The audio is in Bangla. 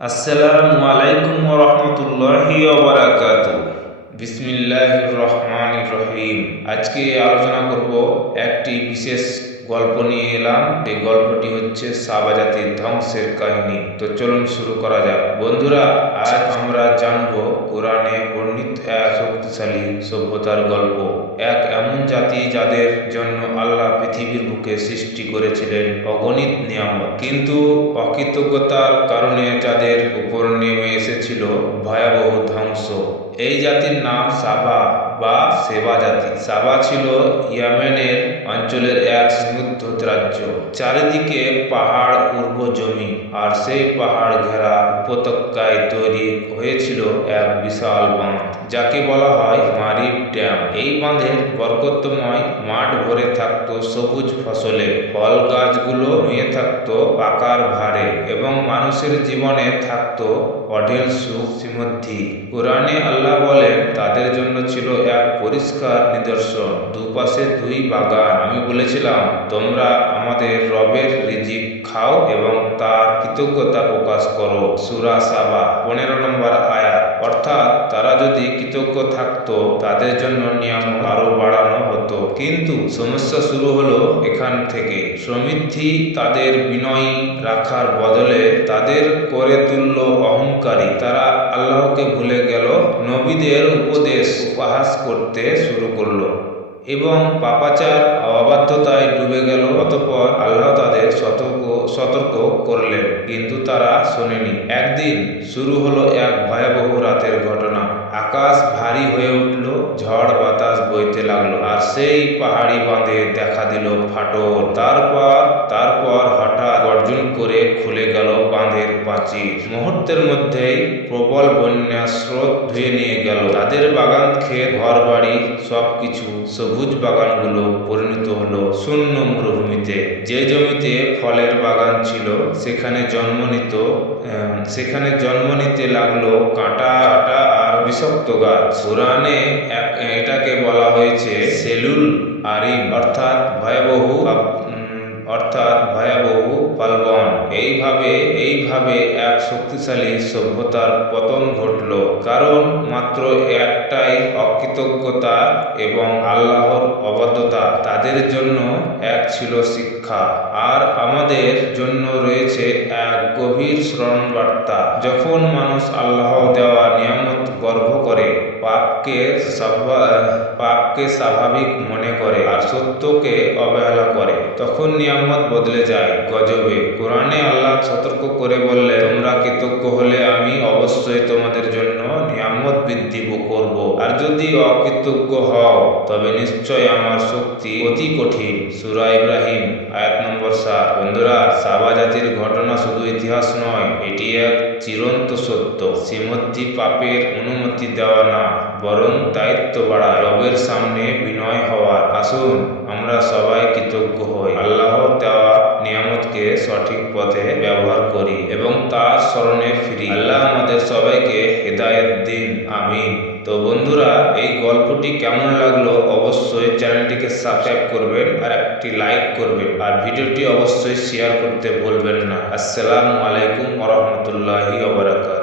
আসসালামু আলাইকুম ওয়া রাহমাতুল্লাহি ওয়া বারাকাতুহু। বিসমিল্লাহির রহমানির রহিম। আজকে আলোচনা করব একটি বিশেষ গল্প নিয়ে এলাম। এই গল্পটি হচ্ছে সাবা জাতির ধ্বংসের কাহিনী। তো চলুন শুরু করা যাক। বন্ধুরা, আজ আমরা জানব কোরআনে বর্ণিত এক শক্তিশালী সভ্যতার গল্প। এক এমন জাতি যাদের জন্য আল্লাহ পৃথিবীর বুকে সৃষ্টি করেছিলেন অগণিত নিয়ামত, কিন্তু অকৃতজ্ঞতার কারণে যাদের উপর নেমে এসেছিল ভয়াবহ ধ্বংস। এই জাতির নাম সাবা বা সেবা জাতি। সাবা ছিল ইয়েমেনের অঞ্চলের এক সমৃদ্ধ রাজ্য। চারিদিকে পাহাড়, উর্বর জমি, আর সেই পাহাড় ঘেরা উপত্যকায় তৈরি হয়েছিল এক বিশাল বাঁধ, যাকে বলা হয় মারিব ড্যাম। এই বাঁধের বরকতময় মাঠ ভরে থাকতো সবুজ ফসলে, ফল গাছগুলো নুয়ে থাকতো পাকার ভারে, এবং মানুষের জীবনে থাকতো অঢেল সুখ সমৃদ্ধি। কোরআনে আল্লাহ বলেন, তাদের জন্য ছিল এক পরিষ্কার নিদর্শন, দুপাশে দুই বাগান। আমি বলেছিলাম, তোমরা আমাদের রবের রিজিক খাও এবং তার কৃতজ্ঞতা প্রকাশ করো। সূরা সাবা 15 নম্বর আয়াত। অর্থাৎ তারা যদি কৃতজ্ঞ থাকতো, তাদের জন্য নিয়ামত আরো বাড়ানো হতো। কিন্তু সমস্যা শুরু হলো এখান থেকে। সমৃদ্ধি তাদের বিনয়ী রাখার বদলে তাদের করে তুলল অহংকারী। তারা আল্লাহকে ভুলে গেল, নবীদের উপদেশ উপহাস করতে শুরু করলো এবং পাপাচার অবাধ্যতায় ডুবে গেল। অতঃপর আল্লাহ তাদের সতর্ক করলেন, কিন্তু তারা শোনেনি। একদিন শুরু হলো এক ভয়াবহ রাতের ঘটনা। আকাশ ভারী হয়ে উঠল, ঝড় বাতাস বইতে লাগলো, আর সেই পাহাড়ি বাঁধে দেখা দিল ফাটল। তারপর হঠাৎ গর্জন করে খুলে গেল বাঁধের প্রাচীর। মুহূর্তের মধ্যেই প্রবল বন্যা স্রোত ধুয়ে নিয়ে গেল তাদের বাগান, ক্ষেত, ঘর বাড়ি, সবকিছু। সবুজ বাগানগুলো পরিণত হলো শূন্য মরুভূমিতে। যে জমিতে ফলের বাগান ছিল, সেখানে জন্ম নিতে লাগলো কাঁটা আর বিষাক্ত গাছ। কোরআনে এটাকে বলা হয়েছে সেলুল আরিম, অর্থাৎ ভয়াবহ পালবন। এইভাবে এক শক্তিশালী সভ্যতার পতন ঘটল, কারণ মাত্র একটাই অকৃতজ্ঞতা এবং আল্লাহর অবাধ্যতা। তাদের জন্য এক ছিল শিক্ষা, আর আমাদের জন্য রয়েছে এক গভীর স্মরণ বার্তা। যখন মানুষ আল্লাহ দেওয়া নিয়ামত গর্ব করে, পাপকে স্বাভাবিক মনে করে, আর সত্যকে অবহেলা করে, তখন নিয়ামত বদলে যায় গজবে। কোরআনে আল্লাহ সতর্ক করে বললেন, তোমরা কৃতজ্ঞ হলে আমি অবশ্যই তোমাদের জন্য নিয়ামত বৃদ্ধি করব, আর যদি অকৃতজ্ঞ হও তবে নিশ্চয় আমার শক্তি অতি কঠিন। সূরা ইব্রাহিম আয়াত নম্বর 7। বন্ধুরা, সাবা জাতির ঘটনা শুধু ইতিহাস নয়, এটি এক চিরন্ত সত্য। শ্রীমতী পাপের অনুমতি দেওয়া না, বরং দায়িত্ব বাড়ায়, রবের সামনে বিনয় হওয়ার। আসুন আমরা সবাই কৃতজ্ঞ হই, আল্লাহর দেওয়া নিয়ামতকে সঠিক পথে ব্যবহার করি এবং তার স্মরণে ফিরি। আল্লাহ আমাদের সবাইকে হেদায়েত দিন, আমিন। তো বন্ধুরা, এই গল্পটি কেমন লাগলো অবশ্যই চ্যানেলটিকে সাবস্ক্রাইব করবেন, আর একটি লাইক করবেন, আর ভিডিওটি অবশ্যই শেয়ার করতে ভুলবেন না। আসসালামু আলাইকুম ওয়া রাহমাতুল্লাহি ওয়া বারাকাতুহু।